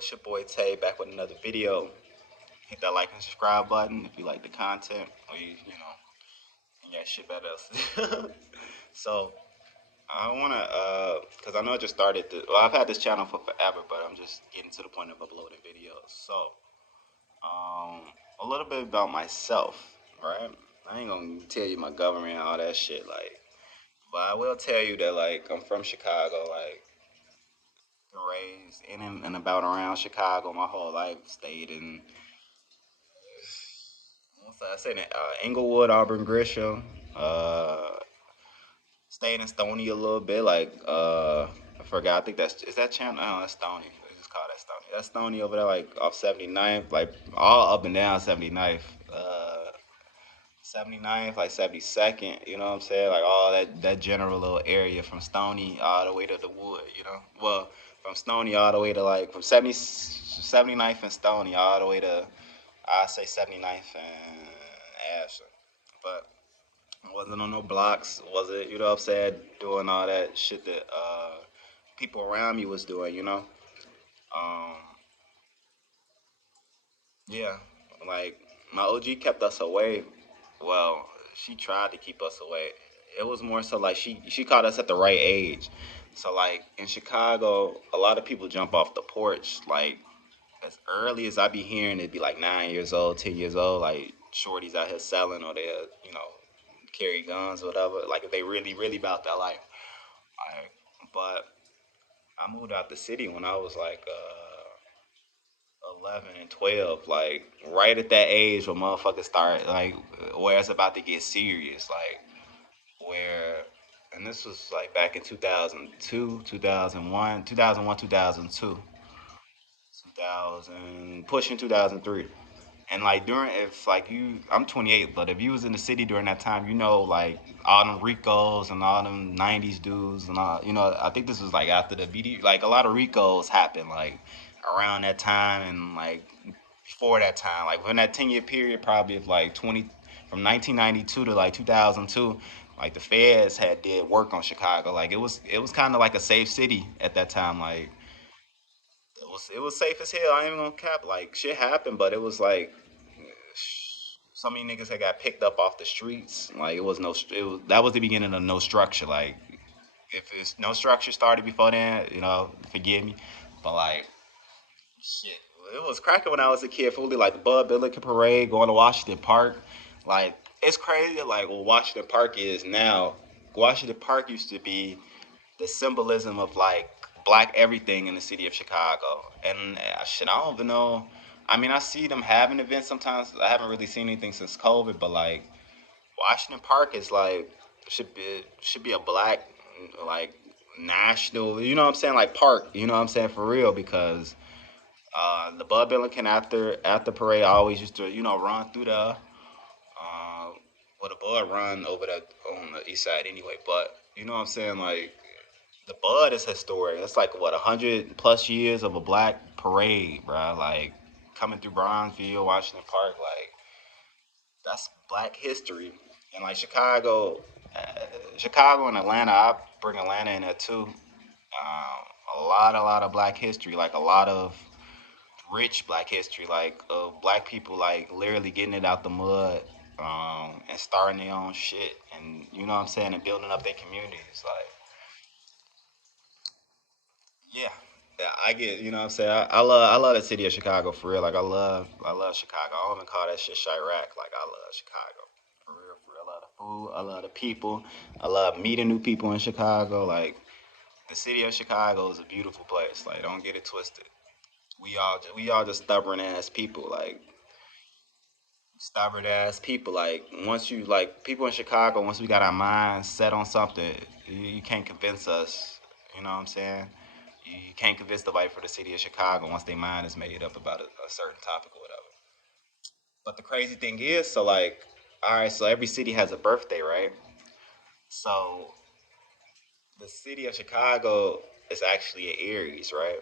It's your boy Tay back with another video. Hit that like and subscribe button if you like the content or you got shit better else. So I wanna cause I know I just started I've had this channel for forever, but I'm just getting to the point of uploading videos. So um a little bit about myself, right? I ain't gonna tell you my government and all that shit, but I will tell you that I'm from Chicago, raised in and about around Chicago my whole life. Stayed in I said Inglewood, Auburn, Gresham. Uh, Stayed in Stony a little bit. I forgot. I think is that Chandler. No, that's Stony. They just call that Stony. That's Stony over there, like off 79th, like all up and down 79th. 79th, like 72nd. You know what I'm saying? Like all that general little area from Stony all the way to the Wood. Well, from Stony all the way to from 79th and Stony all the way to I say 79th and Ashland. But wasn't on no blocks, wasn't, you know what I'm saying, doing all that shit that people around me was doing, Um, yeah, like my OG kept us away. Well, she tried to keep us away. It was more so like she caught us at the right age. So like in Chicago, a lot of people jump off the porch like as early as I be hearing it be like 9 years old, 10 years old, like shorties out here selling or carry guns or whatever. Like if they really, really about that life. Like, but I moved out the city when I was 11 and 12, like right at that age where motherfuckers start where it's about to get serious, where and this was like back in 2002, 2001, 2001, 2002, 2000, pushing 2003. And like during, if like you, I'm 28, but if you was in the city during that time, like all them Ricos and all them 90s dudes and all, I think this was like after the BD, like a lot of Ricos happened like around that time and like before that time, like within that 10-year period, probably of like 20, from 1992 to like 2002, like the feds had did work on Chicago. Like it was kind of like a safe city at that time. Like it was safe as hell. I ain't even gonna cap. Like shit happened, but it was like so many niggas had got picked up off the streets. Like it was no, it was that was the beginning of no structure. Like if it's no structure started before then, forgive me, but like shit, it was cracking when I was a kid. Fully like the Bud Billiken Parade, going to Washington Park. Like it's crazy. Like what Washington Park is now. Washington Park used to be the symbolism of like black everything in the city of Chicago. And shit, I don't even know. I mean, I see them having events sometimes. I haven't really seen anything since COVID, but like Washington Park is like should be a black like national. You know what I'm saying? Like park. You know what I'm saying for real because the Bud Billiken after parade I always used to run through the well the Bud run over the on the east side anyway. But you know what I'm saying like the Bud is historic. It's like what 100+ years of a black parade, bro. Like coming through Bronzeville, Washington Park, like that's black history. And like Chicago and Atlanta, I bring Atlanta in there too. A lot of black history, like a lot of rich black history, like of black people like literally getting it out the mud, and starting their own shit, and you know what I'm saying, and building up their communities, like. Yeah. Yeah, I get, you know what I'm saying? I love the city of Chicago for real. Like I love Chicago. I don't even call that shit Chirac. Like I love Chicago. For real, for real. I love the food. I love the people. I love meeting new people in Chicago. Like the city of Chicago is a beautiful place. Like don't get it twisted. We all just stubborn ass people. Like stubborn ass people. Like once you like people in Chicago, once we got our minds set on something, you can't convince us. You know what I'm saying? You can't convince the white for the city of Chicago once their mind is made up about a certain topic or whatever. But the crazy thing is, so like, all right, so every city has a birthday, right? So the city of Chicago is actually an Aries, right?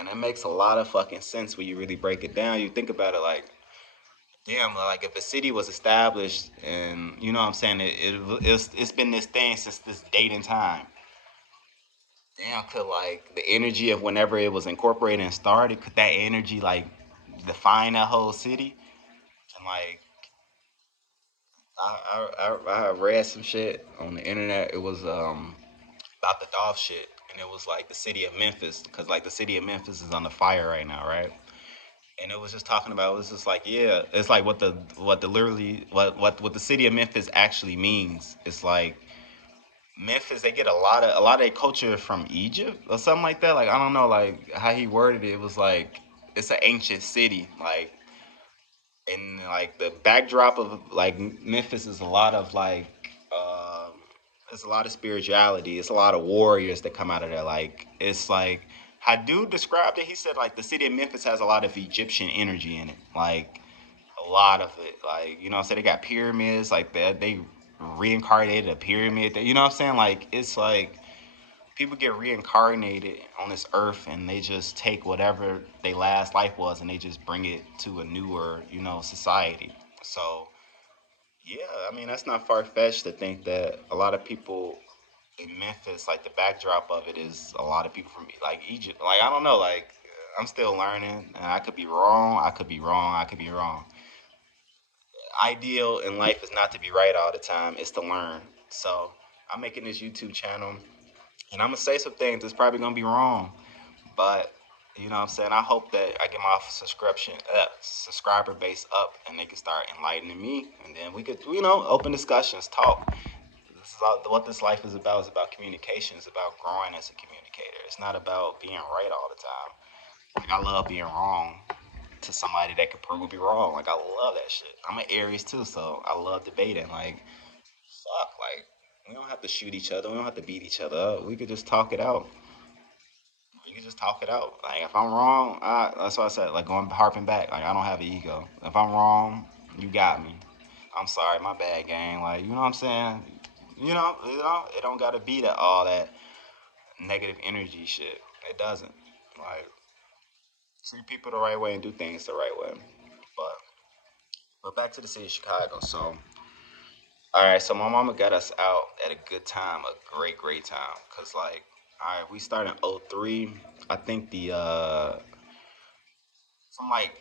And it makes a lot of fucking sense when you really break it down. You think about it like, damn, like if a city was established and you know what I'm saying, it's been this thing since this date and time. damn, could like the energy of whenever it was incorporated and started, could that energy like define that whole city? And like I read some shit on the internet. It was about the Dolph shit, and it was like the city of Memphis, because like the city of Memphis is on the fire right now, right? And it was just talking about, it was just like, yeah, it's like what the literally what the city of Memphis actually means. It's like Memphis, they get a lot of their culture from Egypt or something like that. Like I don't know, like how he worded it. It was like it's an ancient city, like, and like the backdrop of like Memphis is a lot of like it's a lot of spirituality. It's a lot of warriors that come out of there. Like it's like Hadou described it. He said like the city of Memphis has a lot of Egyptian energy in it. Like a lot of it. Like you know, what I'm saying, they got pyramids. Like they reincarnated a pyramid. You know what I'm saying? Like it's like people get reincarnated on this earth and they just take whatever their last life was and they just bring it to a newer, you know, society. So yeah, I mean that's not far fetched to think that a lot of people in Memphis, like the backdrop of it is a lot of people from like Egypt. Like I don't know, like I'm still learning and I could be wrong, I could be wrong, I could be wrong. Ideal in life is not to be right all the time, it's to learn. So I'm making this YouTube channel and I'm gonna say some things that's probably gonna be wrong. But you know what I'm saying? I hope that I get my subscriber base up and they can start enlightening me. And then we could, you know, open discussions, talk. This is all, what this life is about. It's about communication. It's about growing as a communicator. It's not about being right all the time. Like, I love being wrong to somebody that could prove me wrong. Like, I love that shit. I'm an Aries too, so I love debating. Like, fuck, like, we don't have to shoot each other. We don't have to beat each other up. We could just talk it out. You can just talk it out. Like if I'm wrong, that's what I said. Like going harping back, like I don't have an ego. If I'm wrong, you got me. I'm sorry, my bad, gang. Like you know what I'm saying? It don't gotta be that all that negative energy shit. It doesn't. Like treat people the right way and do things the right way. But back to the city of Chicago. So all right, so my mama got us out at a good time, a great time. Cause like, all right, we started in '03. I think the from like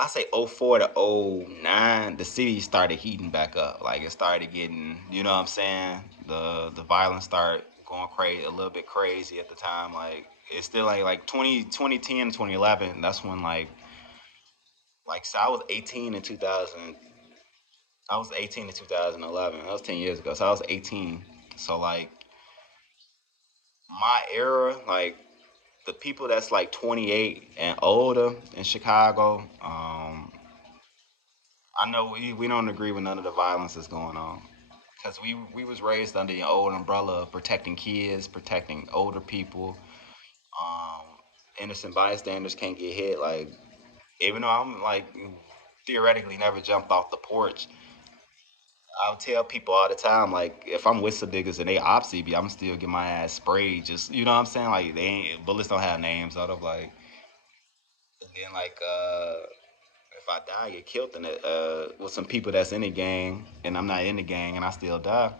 I say '04 to '09, the city started heating back up. Like it started getting, you know what I'm saying? The violence started going crazy, a little bit crazy at the time. Like it's still like 2010, 2011. That's when like so I was 18 in 2000. I was 18 in 2011. That was 10 years ago. So I was 18. So like my era, like the people that's like 28 and older in Chicago, I know we don't agree with none of the violence that's going on because we was raised under the old umbrella of protecting kids, protecting older people. Um, Innocent bystanders can't get hit. Like even though I'm like theoretically never jumped off the porch, I'll tell people all the time like if I'm with some niggas and they opsy me, I'm still get my ass sprayed. Just you know what I'm saying? Like they ain't, bullets don't have names out of like. And then like if I die, I get killed in it with some people that's in the gang, and I'm not in the gang, and I still die,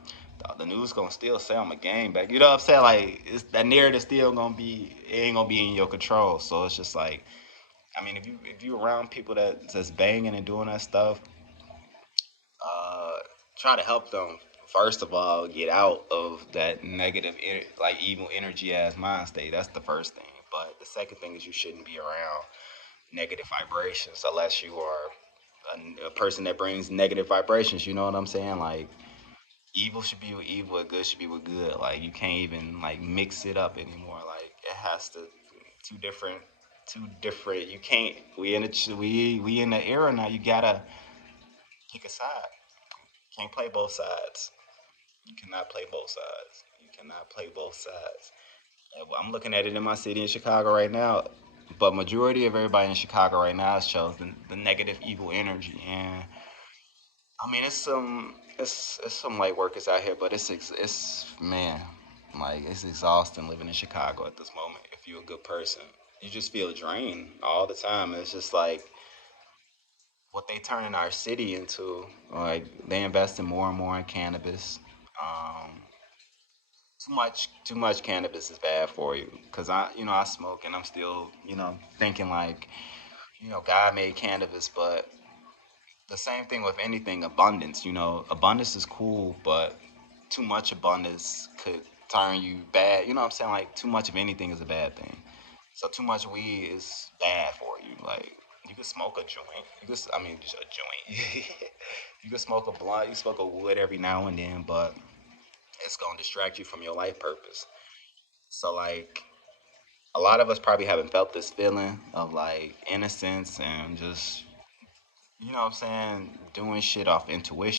the news gonna still say I'm a gang back. You know what I'm saying? Like it's, that narrative still gonna be, it ain't gonna be in your control. So it's just like, I mean, if you around people that's banging and doing that stuff, uh, try to help them. First of all, get out of that negative, like evil energy as mind state. That's the first thing. But the second thing is you shouldn't be around negative vibrations unless you are a person that brings negative vibrations. You know what I'm saying? Like evil should be with evil, and good should be with good. Like you can't even like mix it up anymore. Like it has to two different, two different. You can't. We in the era now. You gotta pick a side. You can't play both sides. You cannot play both sides. You cannot play both sides. I'm looking at it in my city in Chicago right now, but majority of everybody in Chicago right now has chosen the negative evil energy, and I mean it's some light workers out here, but it's man, like it's exhausting living in Chicago at this moment. If you're a good person, you just feel drained all the time. It's just like what they turning our city into. Like they investing more and more in cannabis. Um, too much cannabis is bad for you. Cause I smoke and I'm still, thinking like, God made cannabis, but the same thing with anything, abundance. Abundance is cool, but too much abundance could turn you bad. You know what I'm saying? Like, too much of anything is a bad thing. So too much weed is bad for you. Like, you could smoke a joint. I mean, just a joint. You could smoke a blunt. You smoke a wood every now and then, but it's gonna distract you from your life purpose. So like, a lot of us probably haven't felt this feeling of like innocence and just, you know what I'm saying, doing shit off intuition.